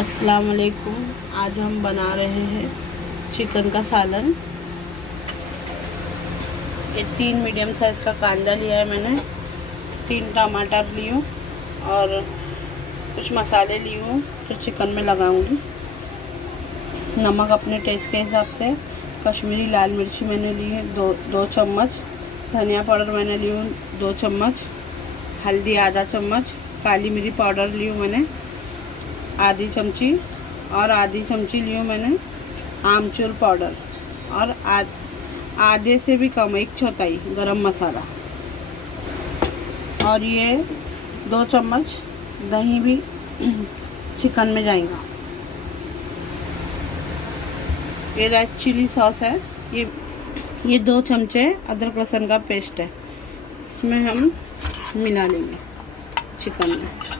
अस्सलाम वालेकुम। आज हम बना रहे हैं चिकन का सालन। ये 3 मीडियम साइज़ का कांदा लिया है मैंने, 3 टमाटर ली हूँ और कुछ मसाले ली हूँ जो चिकन में लगाऊंगी। नमक अपने टेस्ट के हिसाब से। कश्मीरी लाल मिर्ची मैंने ली है 2 चम्मच। धनिया पाउडर मैंने ली हूँ 2 चम्मच। हल्दी आधा चम्मच। काली मिर्च पाउडर ली हूँ मैंने आधी चमची, और आधी चमची ली हूँ मैंने आमचूर पाउडर, और आधे से भी कम 1/4 गरम मसाला, और ये 2 चम्मच दही भी चिकन में जाएगा। ये रेड चिली सॉस है। ये 2 चमचे अदरक लहसुन का पेस्ट है, इसमें हम मिला लेंगे चिकन में।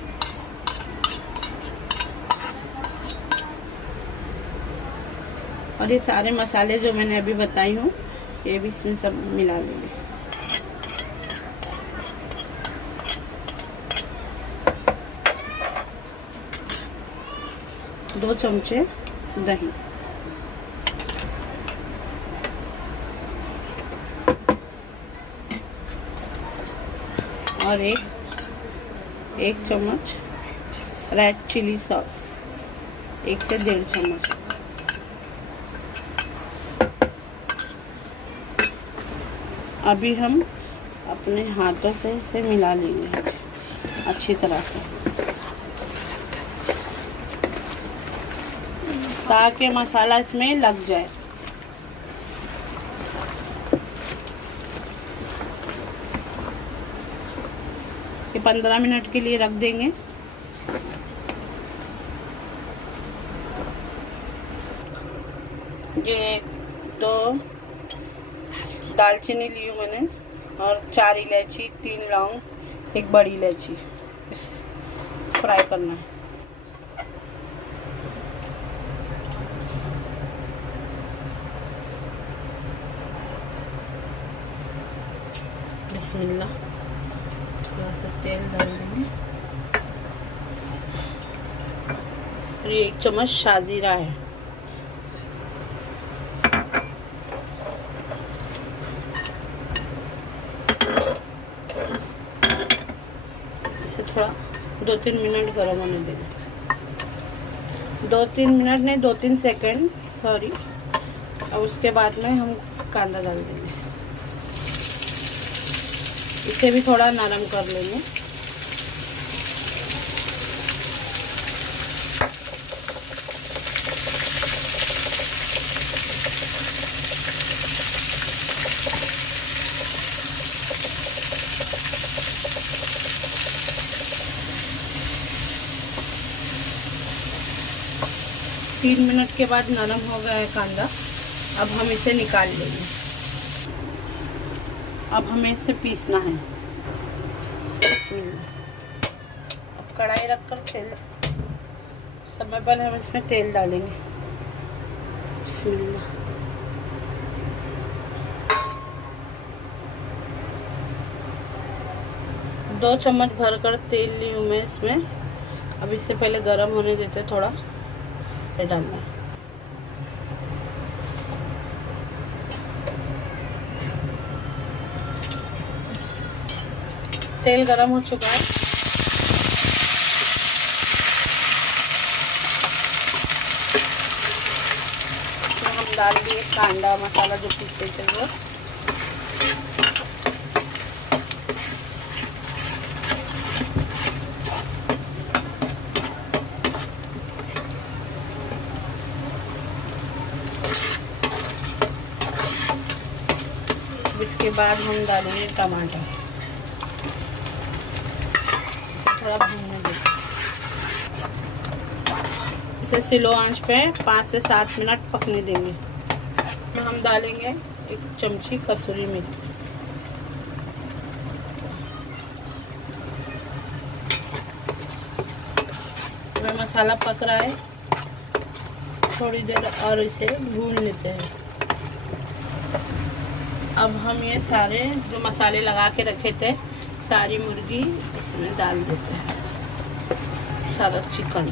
और ये सारे मसाले जो मैंने अभी बताई हूँ ये भी इसमें सब मिला लेंगे। दो चमचे दही, और एक चम्मच रेड चिली सॉस, 1 से 1.5 चम्मच। अभी हम अपने हाथों से इसे मिला लेंगे अच्छी तरह से, ताकि मसाला इसमें लग जाए। ये 15 मिनट के लिए रख देंगे। ये 2 दालचीनी ली हूँ मैंने, और 4 इलायची, 3 लौंग, 1 बड़ी इलायची। फ्राई करना है। बिस्मिल्लाह। थोड़ा सा तेल डाल देंगे, और ये 1 चम्मच शाजीरा है। इसे थोड़ा 2-3 मिनट गर्म होने देंगे। 2-3 मिनट नहीं, 2-3 सेकंड, सॉरी। और उसके बाद में हम कांदा डाल देंगे। इसे भी थोड़ा नरम कर लेंगे। तीन मिनट के बाद नरम हो गया है कांदा। अब हम इसे निकाल लेंगे। अब हमें इसे पीसना है। अब कढ़ाई रखकर तेल, सबसे पहले हम इसमें तेल डालेंगे। बिस्मिल्लाह। दो चम्मच भरकर तेल ली हूँ मैं इसमें। अब इससे पहले गरम होने देते थोड़ा, डालना है। तेल गरम हो चुका है। तो हम डाल दिए कांदा मसाला जो पीसे थे वो। इसके बाद हम डालेंगे टमाटर। थोड़ा भूनने देंगे। इसे स्लो आंच पे 5 से 7 मिनट पकने देंगे। हम डालेंगे 1 चमची कसूरी मेथी। मसाला पक रहा है, थोड़ी देर और इसे भून लेते हैं। अब हम ये सारे जो मसाले लगा के रखे थे, सारी मुर्गी इसमें डाल देते हैं, सारा चिकन।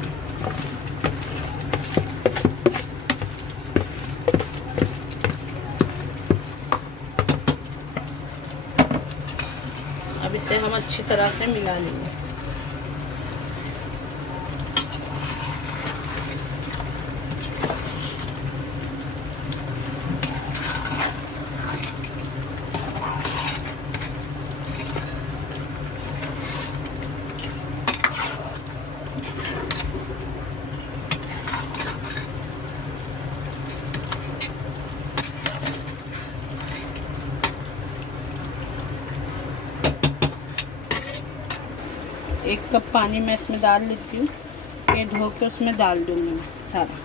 इसे हम अच्छी तरह से मिला लेंगे। एक कप पानी मैं इसमें डाल लेती हूँ। ये धो के उसमें डाल दूँगी मैं सारा।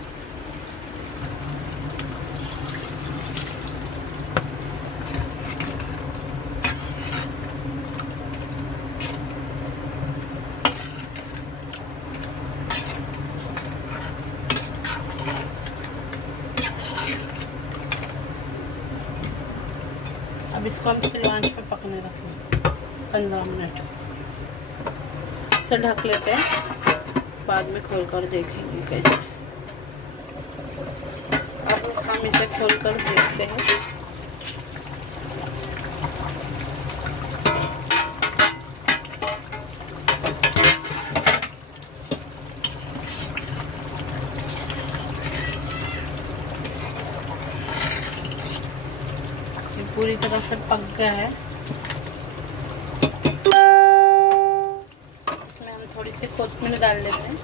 अब इसको हम स्लो आंच पे पकने रखेंगे 15 मिनट। इसे ढक लेते हैं, बाद में खोलकर देखेंगे कैसे। अब हम इसे खोलकर देखते हैं। ये पूरी तरह से पक गया है। थोड़ी सी कोथिंबीर डाल लेते हैं।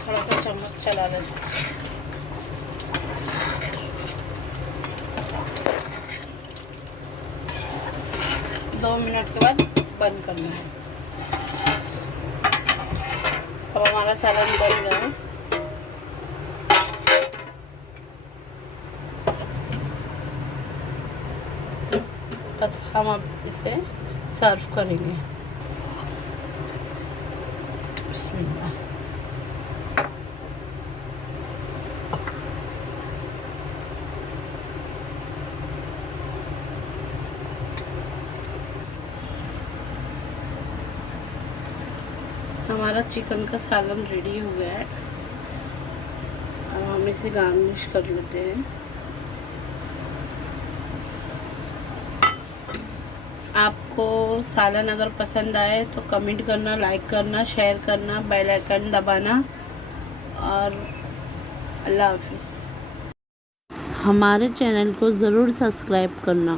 थोड़ा सा चम्मच चला लेते हैं। दो मिनट के बाद बंद करना है। अब हमारा सालन बन गया है। बस हम अब इसे सर्व करेंगे। बिस्मिल्लाह। हमारा चिकन का सालन रेडी हो गया है। अब हम इसे गार्निश कर लेते हैं। आपको सालन अगर पसंद आए तो कमेंट करना, लाइक करना, शेयर करना, बेल आइकन दबाना और अल्लाह हाफिज़। हमारे चैनल को ज़रूर सब्सक्राइब करना।